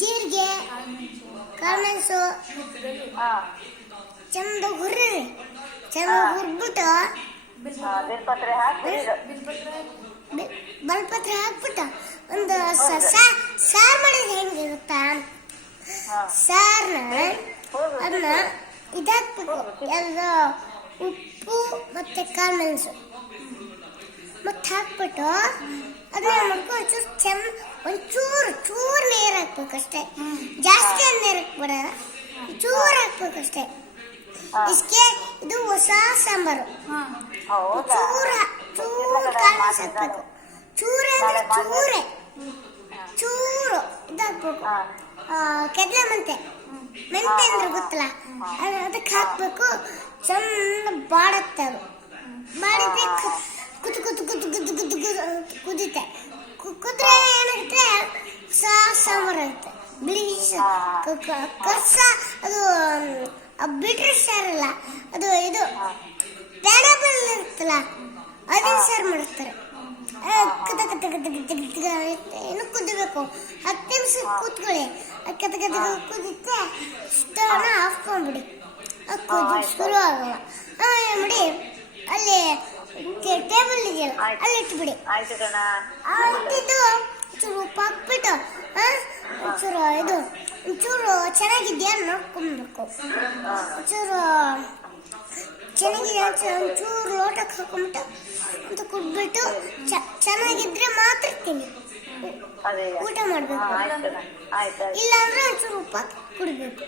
ಜೀರಿಗೆ ಕಾಳುಮೆಣಸು ಚಂದ ಹುರ್ರಿ. ಚಂದ ಹುರ್ಬಿಟ್ಟು ಬಿಲ್ಪತ್ರೆ ಹಾಕಿ ಬಲ್ಪತ್ರ ಹಾಕ್ಬಿಟ್ಟು ಒಂದು ಸಾರು ಮಾಡಿದ್ರೆ ಹೆಂಗಿರುತ್ತಾ, ಸಾರನ್ನ ಅದನ್ನ ಇದಾಕ್ಬೇಕು. ಎಲ್ಲ ಉಪ್ಪು ಮತ್ತೆ ಕಾಳುಮೆಣಸು ಮತ್ತೆ ಹಾಕ್ಬಿಟ್ಟು ಅದನ್ನ ಮಾಡ್ಕೊಂಡು ಒಂಚೂರು ನೀರು ಹಾಕ್ಬೇಕು ಅಷ್ಟೇ. ಜಾಸ್ತಿ ನೀರು ಹಾಕ್ಬೇಡ, ಚೂರು ಹಾಕ್ಬೇಕು ಅಷ್ಟೇ. ಇಷ್ಟೇ. ಇದು ಹೊಸ ಸಾಂಬಾರು. ಚೂರು ಕಾಳುಮೆಣಸು ಹಾಕ್ಬೇಕು. ಚೂರೆ ಅಂದ್ರೆ ಚೂರು ಇದಾಕ್ಬೇಕು. ಕೆದ್ಲೆ ಮೆಂತೆ ಅಂದ್ರೆ ಗೊತ್ತಲ್ಲ, ಅದಕ್ಕೆ ಹಾಕ್ಬೇಕು. ಚಂದ ಬಾಡತ್ತೆ. ಅದು ಬಾಡಿದ್ರೆ ಕುದು ಕುದು ಕುದು ಕುದು ಕುದು ಕುದು ಕುದಿತೆ. ಕುದ್ರೆ ಏನಾಗುತ್ತೆ, ಸಾಂಬಾರು ಆಗುತ್ತೆ. ಬಿಳಿ ಕಸ ಅದು ಬಿಟ್ರೆ ಸಾರಲ್ಲ, ಅದು ಇದು ಪ್ಯಾಡಬಲ್ ಇರುತ್ತಲ್ಲ, ಅದೇ ಸಾರು ಮಾಡ್ತಾರೆ. ಏನು ಕುದಿಬೇಕು, 10 ನಿಮಿಷ ಕೂತ್ಕೊಳ್ಳಿ. ಕುದಿತ್ತೆ, ಸ್ಟವ್ನ ಆಫ್ ಮಾಡ್ಬಿಡಿ. ಶುರು ಆಗಲ್ಲ. ಮಾಡಿ ಅಲ್ಲಿ ಟೇಬಲ್ ಇದೆಯಲ್ಲ ಅಲ್ಲಿ ಇಟ್ಬಿಡಿ. ಇಟ್ಟಿದ್ದು ಒಂಚೂರು ಉಪ್ಪು ಹಾಕ್ಬಿಟ್ಟು ಒಂಚೂರು ಚೆನ್ನಾಗಿದ್ಯಾ ನೋಡ್ಕೊಬೇಕು. ಒಂಚೂರು ಚೆನ್ನಾಗಿದೆ ಒಂಚೂರು ಲೋಟಕ್ಕೆ ಹಾಕೊಂಡ್ಬಿಟ್ಟು ಅಂತ ಕುಡ್ಬಿಟ್ಟು ಚೆನ್ನಾಗಿದ್ರೆ ಮಾತ್ರ ತಿನ್ನಿ, ಊಟ ಮಾಡ್ಬೇಕು. ಇಲ್ಲ ಅಂದ್ರೆ ಒಂಚೂರು ಉಪ್ಪು ಹಾಕಿ ಕುಡಿಬೇಕು.